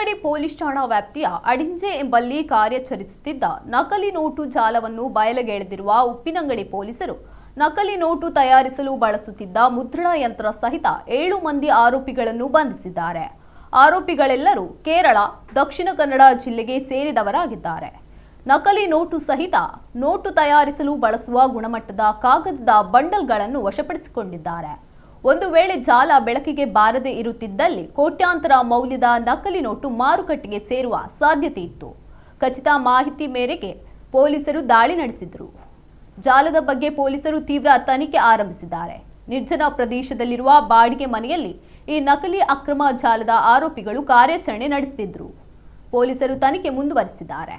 Uppinangady police ಠಾಣಾ ವ್ಯಾಪ್ತಿಯ ಅಡಿಂಜೆ ಎಂಬಲ್ಲಿ ಕಾರ್ಯಾಚರಿಸುತ್ತಿದ್ದ ನಕಲಿ ನೋಟು ಜಾಲವನ್ನು ಬಯಲಿಗೆಳೆದಿರುವ ಉಪ್ಪಿನಂಗಡಿ ಪೊಲೀಸರು ನಕಲಿ ನೋಟು ತಯಾರಿಸಲು ಬಳಸುತ್ತಿದ್ದ ಮುದ್ರಣ ಯಂತ್ರ ಸಹಿತ 7 ಮಂದಿ ಆರೋಪಿಗಳನ್ನು ಬಂಧಿಸಿದ್ದಾರೆ. ಆರೋಪಿಗಳೆಲ್ಲರೂ ಕೇರಳ, ದಕ್ಷಿಣ ಕನ್ನಡ ಜಿಲ್ಲೆಗೆ ಸೇರಿದವರಾಗಿದ್ದಾರೆ. ನಕಲಿ ನೋಟು ಸಹಿತ ನೋಟು ತಯಾರಿಸಲು ಬಳಸುವ ಗುಣಮಟ್ಟದ ಕಾಗದದ ಬಂಡಲ್ಗಳನ್ನು ವಶಪಡಿಸಿಕೊಂಡಿದ್ದಾರೆ. ಒಂದು ವೇಳೆ ಜಾಲ ಬೆಳಕಿಗೆ ಬಾರದೆ ಇರುತ್ತಿದ್ದಲ್ಲಿ ಕೋಟ್ಯಾಂತರ ಮೌಲ್ಯದ ನಕಲಿ ನೋಟು ಮಾರುಕಟ್ಟೆಗೆ ಸೇರುವ ಸಾಧ್ಯತೆ ಇತ್ತು. ಖಚಿತ ಮಾಹಿತಿ ಮೇರೆಗೆ ಪೊಲೀಸರು ದಾಳಿ ನಡೆಸಿದರು. ಜಾಲದ ಬಗ್ಗೆ ಪೊಲೀಸರು ತೀವ್ರ ತನಿಖೆ ಆರಂಭಿಸಿದ್ದಾರೆ. ನಿರ್ಜನ ಪ್ರದೇಶದಲ್ಲಿರುವ ಬಾಡಿಗೆ ಮನೆಯಲ್ಲಿ ಈ ನಕಲಿ ಅಕ್ರಮ ಜಾಲದ ಆರೋಪಿಗಳು ಕಾರ್ಯಾಚರಣೆ ನಡೆಸುತ್ತಿದ್ದರು. ಪೊಲೀಸರು ತನಿಖೆ ಮುಂದುವರಿಸಿದ್ದಾರೆ.